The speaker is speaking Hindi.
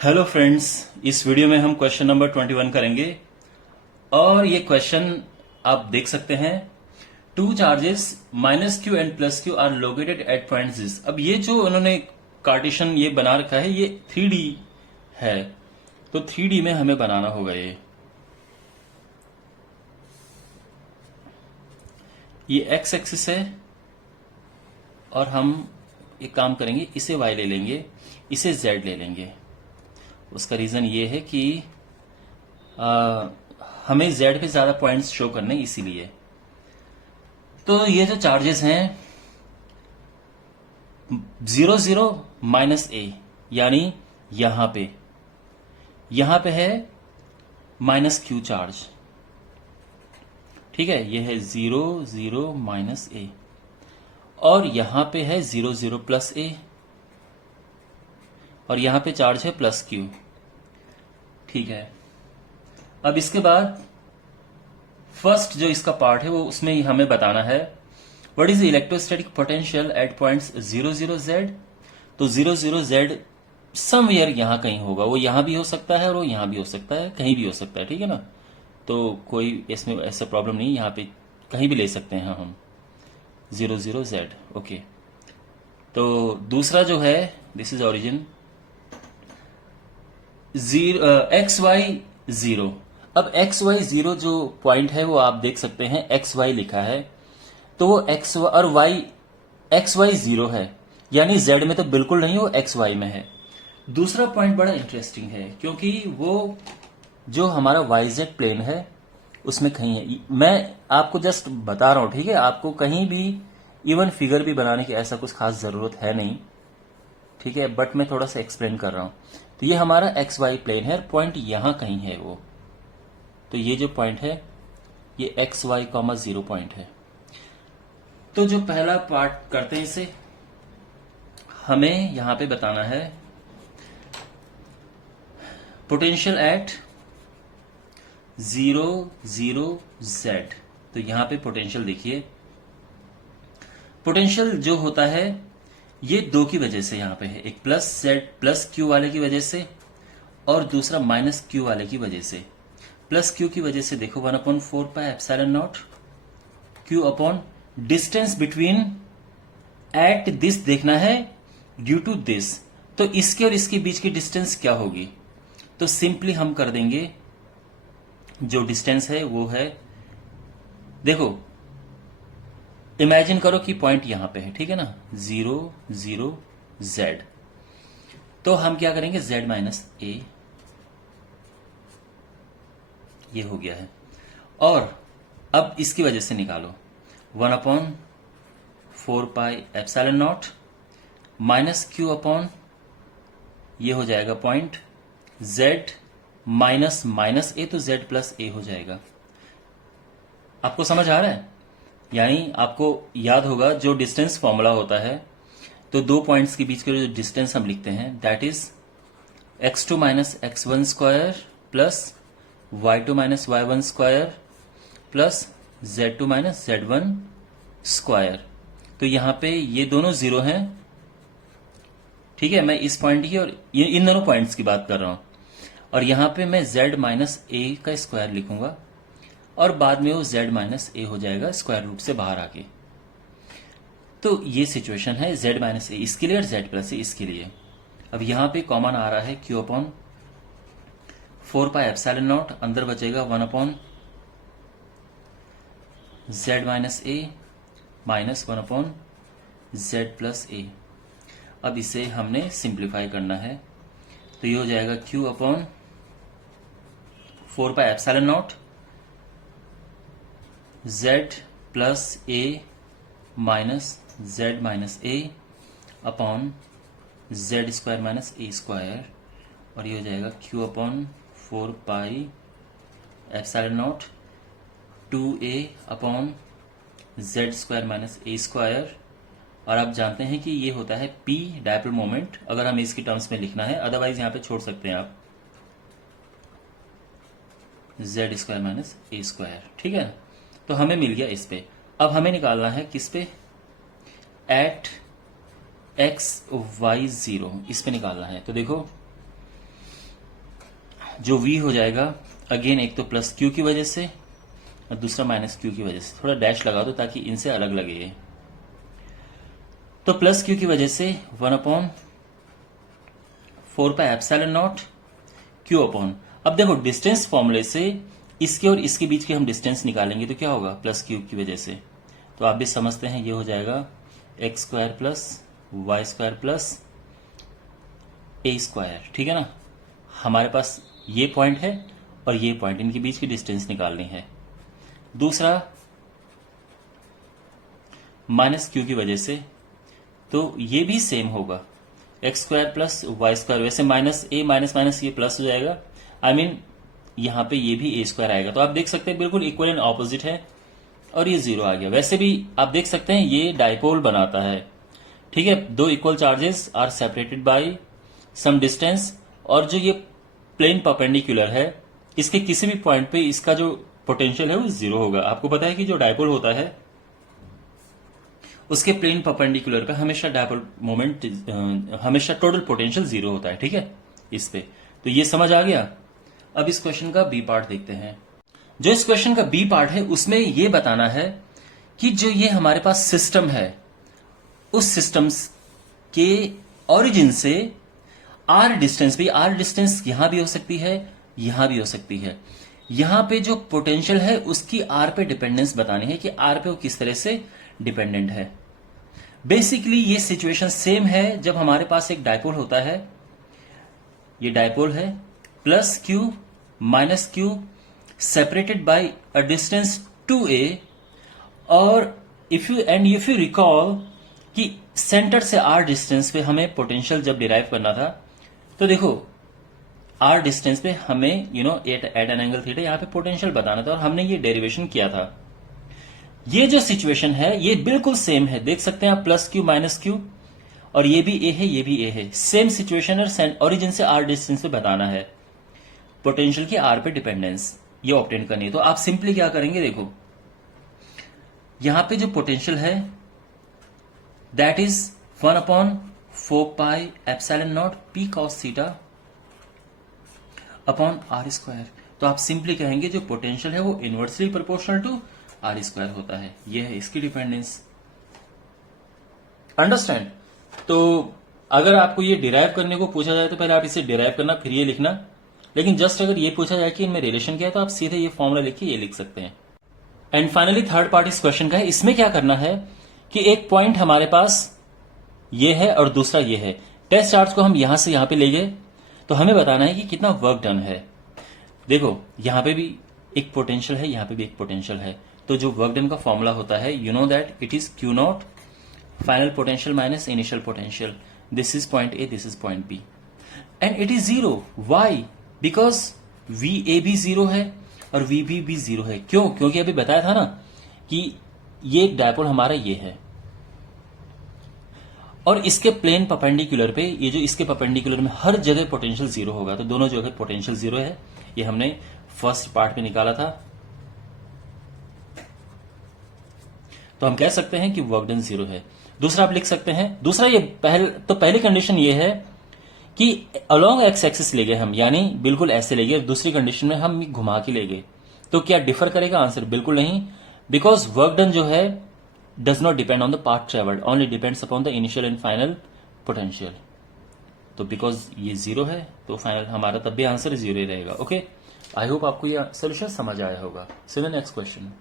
हेलो फ्रेंड्स, इस वीडियो में हम क्वेश्चन नंबर 21 करेंगे और ये क्वेश्चन आप देख सकते हैं। Two charges minus Q and plus Q R located at point this. अब ये जो उन्होंने कार्टेशियन ये बना रखा है ये 3D है, तो 3D में हमें बनाना होगा। ये एक्स एक्सिस है और हम एक काम करेंगे, इसे वाई ले लेंगे, इसे जेड ले लेंगे। उसका रीजन ये है कि हमें जेड पे ज्यादा पॉइंट्स शो करने, इसीलिए। तो ये जो चार्जेस हैं 0 0 माइनस ए, यानी यहां पे है माइनस क्यू चार्ज। ठीक है, ये है 0 0 माइनस ए और यहां पे है 0 0 प्लस ए और यहां पे चार्ज है प्लस क्यू। ठीक है, अब इसके बाद फर्स्ट जो इसका पार्ट है वो उसमें ही हमें बताना है what is the electrostatic potential at points 0 0 Z. तो 0 0 जेड समवेयर यहां कहीं होगा, वो यहां भी हो सकता है और वो यहां भी हो सकता है, कहीं भी हो सकता है। ठीक है ना, तो कोई इसमें ऐसा प्रॉब्लम नहीं, यहां पे कहीं भी ले सकते हैं हम 0 0 जेड। ओके, तो दूसरा जो है this is origin X Y 0। अब एक्स वाई 0 जो पॉइंट है वो आप देख सकते हैं एक्स वाई लिखा है, तो वो एक्स और वाई एक्स वाई 0 है, यानी जेड में तो बिल्कुल नहीं, वो एक्स वाई में है। दूसरा पॉइंट बड़ा इंटरेस्टिंग है क्योंकि वो जो हमारा वाई जेड प्लेन है उसमें कहीं है। मैं आपको जस्ट बता रहा हूं, ठीक है, आपको कहीं भी इवन फिगर भी बनाने की ऐसा कुछ खास जरूरत है नहीं, ठीक है, बट मैं थोड़ा सा एक्सप्लेन कर रहा हूं। तो ये हमारा एक्स वाई प्लेन है, पॉइंट यहां कहीं है वो। तो ये जो पॉइंट है ये एक्स वाई कॉमा 0 पॉइंट है। तो जो पहला पार्ट करते हैं, इसे हमें यहां पे बताना है पोटेंशियल एट 0 0 जेड। तो यहां पे पोटेंशियल देखिए, पोटेंशियल जो होता है ये दो की वजह से यहां पे है, एक प्लस जेड प्लस क्यू वाले की वजह से और दूसरा माइनस क्यू वाले की वजह से। प्लस क्यू की वजह से देखो 1/4 pi epsilon not Q upon distance between at this देखना है ड्यू टू दिस। तो इसके और इसके बीच की डिस्टेंस क्या होगी, तो सिंपली हम कर देंगे, जो डिस्टेंस है वो है, देखो इमेजिन करो कि पॉइंट यहां पे है, ठीक है ना, 0 0 जेड। तो हम क्या करेंगे, z माइनस ए, ये हो गया है। और अब इसकी वजह से निकालो 1/4 pi epsilon not minus Q upon, ये हो जाएगा पॉइंट z माइनस माइनस ए, तो z प्लस ए हो जाएगा। आपको समझ आ रहा है, यानी आपको याद होगा जो डिस्टेंस फॉर्मूला होता है, तो दो पॉइंट्स के बीच का जो डिस्टेंस हम लिखते हैं that is x2 minus x1 square plus y2 minus y1 square plus z2 minus z1 square. तो यहां पे ये दोनों 0 हैं, ठीक है, मैं इस पॉइंट की और ये इन दोनों पॉइंट्स की बात कर रहा हूं। और यहां पे मैं z माइनस ए का स्क्वायर लिखूंगा और बाद में वो z माइनस ए हो जाएगा स्क्वायर रूट से बाहर आके। तो ये सिचुएशन है z माइनस ए इसके लिए और z प्लस ए इसके लिए। अब यहां पे कॉमन आ रहा है q upon 4 pi epsilon not, अंदर बचेगा 1 अपॉन z माइनस ए माइनस 1 अपॉन z प्लस ए। अब इसे हमने सिंप्लीफाई करना है, तो ये हो जाएगा q upon 4 pi epsilon not z plus A minus z minus A upon z square minus A square, और ये हो जाएगा q upon 4 pi epsilon not 2a upon z square minus A square. और आप जानते हैं कि ये होता है p डायपोल मोमेंट, अगर हमें इसकी टर्म्स में लिखना है, अदरवाइज यहां पे छोड़ सकते हैं आप z स्क्वायर माइनस ए स्क्वायर। ठीक है, तो हमें मिल गया इस पे। अब हमें निकालना है किस पे, एट x y 0, इस पे निकालना है। तो देखो जो v हो जाएगा अगेन एक तो प्लस क्यू की वजह से और दूसरा माइनस क्यू की वजह से। थोड़ा डैश लगा दो ताकि इनसे अलग लगे ये। तो प्लस क्यू की वजह से 1/4πε0 क्यू अपॉन, अब देखो डिस्टेंस फॉर्मूले से इसके और इसके बीच के हम डिस्टेंस निकालेंगे तो क्या होगा, प्लस क्यू की वजह से। तो आप भी समझते हैं ये हो जाएगा x² plus y² plus a²। ठीक है ना, हमारे पास ये पॉइंट है और ये पॉइंट, इनके बीच की डिस्टेंस निकालनी है। दूसरा माइनस क्यू की वजह से, तो ये भी सेम होगा x² प्लस y²। वैसे माइनस ए माइनस माइनस ये प्लस हो जाएगा, आई मीन यहां पे ये भी a² आएगा। तो आप देख सकते हैं बिल्कुल इक्वल एंड ऑपोजिट है और ये 0 आ गया। वैसे भी आप देख सकते हैं ये डाइपोल बनाता है। ठीक है, दो equal charges are separated by some distance, और जो ये प्लेन परपेंडिकुलर है इसके किसी भी पॉइंट पे इसका जो पोटेंशियल है वो 0 होगा। आपको पता है कि जो डाइपोल होता है उसके प्लेन परपेंडिकुलर पे हमेशा डाइपोल मोमेंट हमेशा टोटल पोटेंशियल 0 होता है। ठीक है, इस पे तो ये समझ आ गया। अब इस क्वेश्चन का बी पार्ट देखते हैं। जो इस क्वेश्चन का बी पार्ट है उसमें ये बताना है कि जो ये हमारे पास सिस्टम है उस सिस्टम्स के ओरिजिन से आर डिस्टेंस भी, आर डिस्टेंस यहां भी हो सकती है यहां भी हो सकती है। यहां पे जो पोटेंशियल है उसकी आर पे डिपेंडेंस बतानी है कि आर पे वो किस तरह से डिपेंडेंट है। बेसिकली ये सिचुएशन सेम है जब हमारे पास एक डाइपोल होता है, ये डाइपोल है, plus Q minus Q separated by a distance 2a, और इफ यू रिकॉल कि सेंटर से आर डिस्टेंस पे हमें पोटेंशियल जब डिराइव करना था, तो देखो आर डिस्टेंस पे हमें एट एन एंगल थीटा यहां पे पोटेंशियल बताना था और हमने ये डेरिवेशन किया था। ये जो सिचुएशन है ये बिल्कुल सेम है, देख सकते हैं आप, प्लस क्यू माइनस क्यू, और ये भी ए है ये भी ए है, सेम सिचुएशन है। ओरिजिन से आर डिस्टेंस पे बताना है पोटेंशियल की आर पे डिपेंडेंस, ये ऑब्टेन करनी है। तो आप सिंपली क्या करेंगे, देखो यहां पे जो पोटेंशियल है that is 1/4πε0 p cos theta upon r²। तो आप सिंपली कहेंगे जो पोटेंशियल है वो इनवर्सली प्रोपोर्शनल टू r² होता है। ये है इसकी डिपेंडेंस। अंडरस्टैंड? तो अगर आपको ये डिराइव करने को पूछा जाए तो पहले आप इसे डिराइव करना फिर ये लिखना, लेकिन जस्ट अगर ये पूछा जाए कि इनमें रिलेशन क्या है तो आप सीधे ये फॉर्मूला लिख के ये लिख सकते हैं। एंड फाइनली थर्ड पार्ट इस क्वेश्चन का है। इसमें क्या करना है कि एक पॉइंट हमारे पास ये है और दूसरा ये है। टेस्ट चार्ज को हम यहां से यहां पे ले गए तो हमें बताना है कि कितना वर्क डन है। देखो यहां पे भी एक पोटेंशियल है, यहां पे भी एक पोटेंशियल है, तो जो वर्क डन का फॉर्मूला होता है you know that it is Q0 final potential minus initial potential. This is point A, this is point B, and it is 0। Why? Because VA भी 0 है और VB भी 0 है। क्यों? क्योंकि अभी बताया था ना कि ये डायपोल हमारा ये है और इसके प्लेन परपेंडिकुलर पे, ये जो इसके परपेंडिकुलर में हर जगह पोटेंशियल 0 होगा, तो दोनों जगह पोटेंशियल 0 है। ये हमने फर्स्ट पार्ट में निकाला था, तो हम कह सकते हैं कि वर्क डन 0 है। दूसरा आप लिख सकते हैं, दूसरा ये पहली कंडीशन ये है कि अलोंग एक्स एक्सिस ले गए हम, यानी बिल्कुल ऐसे ले गए। दूसरी कंडीशन में हम घुमा के ले गए, तो क्या डिफर करेगा आंसर? बिल्कुल नहीं, बिकॉज वर्क डन जो है does not depend on the path travelled, only depends upon the initial and final potential. तो बिकॉज ये 0 है तो फाइनल हमारा तब भी आंसर 0 ही रहेगा। ओके, आई होप आपको ये सोल्यूशन समझ आया होगा। सी यू नेक्स्ट क्वेश्चन।